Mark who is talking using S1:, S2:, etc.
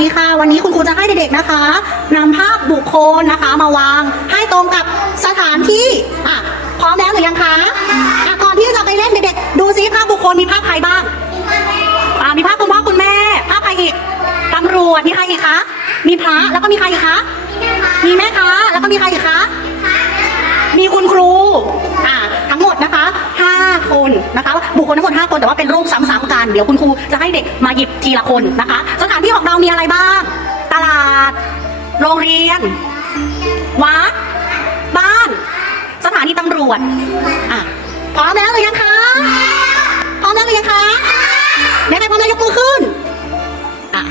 S1: ดีค่ะ วันนี้คุณครูจะให้เด็กๆนะคะนำภาพบุคคลนะคะมาวาง ให้ตรงกับสถานที่อะพร้อมแล้วหรือยังคะอะก่อนที่จะไปเล่นเด็กๆดูซิภาพบุคคลมีภาพใครบ้างอ่ามีภาพคุณพ่อคุณแม่ ภาพใครอีกตำรวจมีใครอีกคะมีพระแล้วก็มีใครอีกคะมีแม่ค้าแล้วก็มีใครอีกคะ นนะคะ บุคคลทั้งหมด5คนแต่ว่าเป็นรูปซ้ำๆกัน เดี๋ยวคุณครูจะให้เด็กมาหยิบทีละคนนะคะ สถานที่ของเรามีอะไรบ้าง ตลาด โรงเรียน วัด บ้าน สถานีตำรวจ อะ พร้อมแล้วหรือยังคะ พร้อมแล้วหรือยังคะยังไงพร้อมแล้วยกมือขึ้น อะ